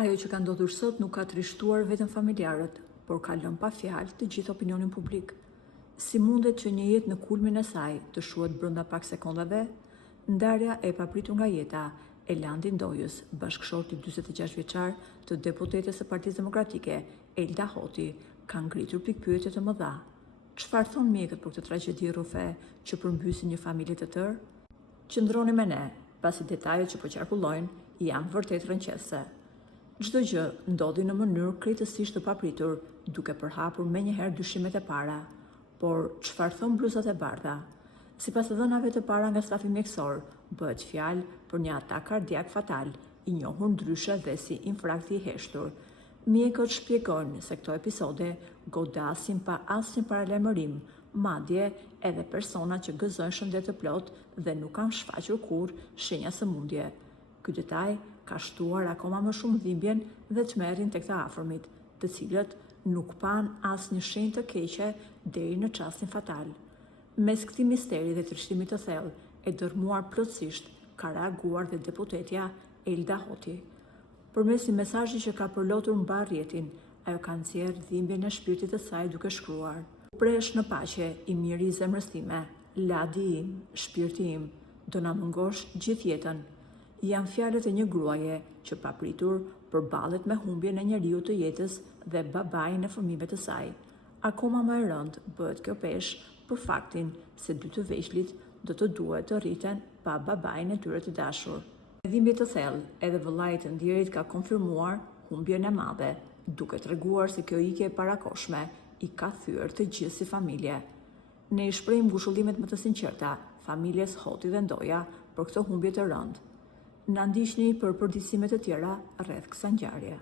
Ajo që ka ndodhur sot nuk ka trishtuar vetëm familjarët, por ka lënë pa fjalë të gjithë opinionin publik. Si mundet që një jetë në kulmin e saj të shuhet brenda pak sekondave? Ndarja e papritur nga jeta e Landi Ndojës, bashkëshorti 46 vjeçar të deputetes së Partisë Demokratike, Elda Hoti, ka ngritur pikpyetje të mëdha. Çfarë thon mjekët për këtë tragjedi rrufe që përmbysin një familje të tërë? Qëndroni me ne, pasi detajet që po qarkullojnë janë vërtet rënqese. Çdo gjë ndodhi në mënyrë krejtësisht të papritur, duke përhapur menjëherë dyshimet e para. Por çfarë thon bluzat e bardha? Sipas dhënave të para nga stafi mjekësor, bëhet fjalë për një atak kardiak fatal, i njohur ndryshe dhe si infarkti i heshtur. Mjekët shpjegojnë se këto episode godasin pa asnjë paralajmërim, madje edhe persona që gëzojnë shëndet të plotë dhe nuk kanë shfaqur kurrë shenja sëmundje. Ky detaj ka shtuar akoma më shumë dhimbjen dhe tmerrin tek të afërmit, të cilët nuk pan asnjë shenjë të keqe deri në çastin fatal. Mes këtij misteri dhe trishtimit të thellë, e dërmuar plotësisht, ka reaguar dhe deputetja Elda Hoti. Përmes një mesazhi që ka përlotur mbar rrjetin, ajo ka nxjerrë dhimbjen e shpirtit të saj duke shkruar: "Presh në paqe, i miri i zemrës time, ladi im, shpirti im, do na mungosh gjithë jetën." Janë fjalët e një gruaje që papritur përballet me humbjen e njeriu të jetës dhe babain e fëmijëve të saj. Akoma më e rëndë bëhet kjo peshë për faktin se dy të veçlit do të duhet të rriten pa babain e tyre të dashur. Dhimbje të thellë, edhe vëllai i të ndjerit ka konfirmuar humbjen e madhe, duke treguar se kjo ikje e parakoshme i ka thyer të gjithë si familje. Ne i shprehim ngushëllimet më të sinqerta familjes Hoti dhe Ndoja për këtë humbje të rëndë. Na ndiqni për përditësime të tjera rreth kësaj ngjarje.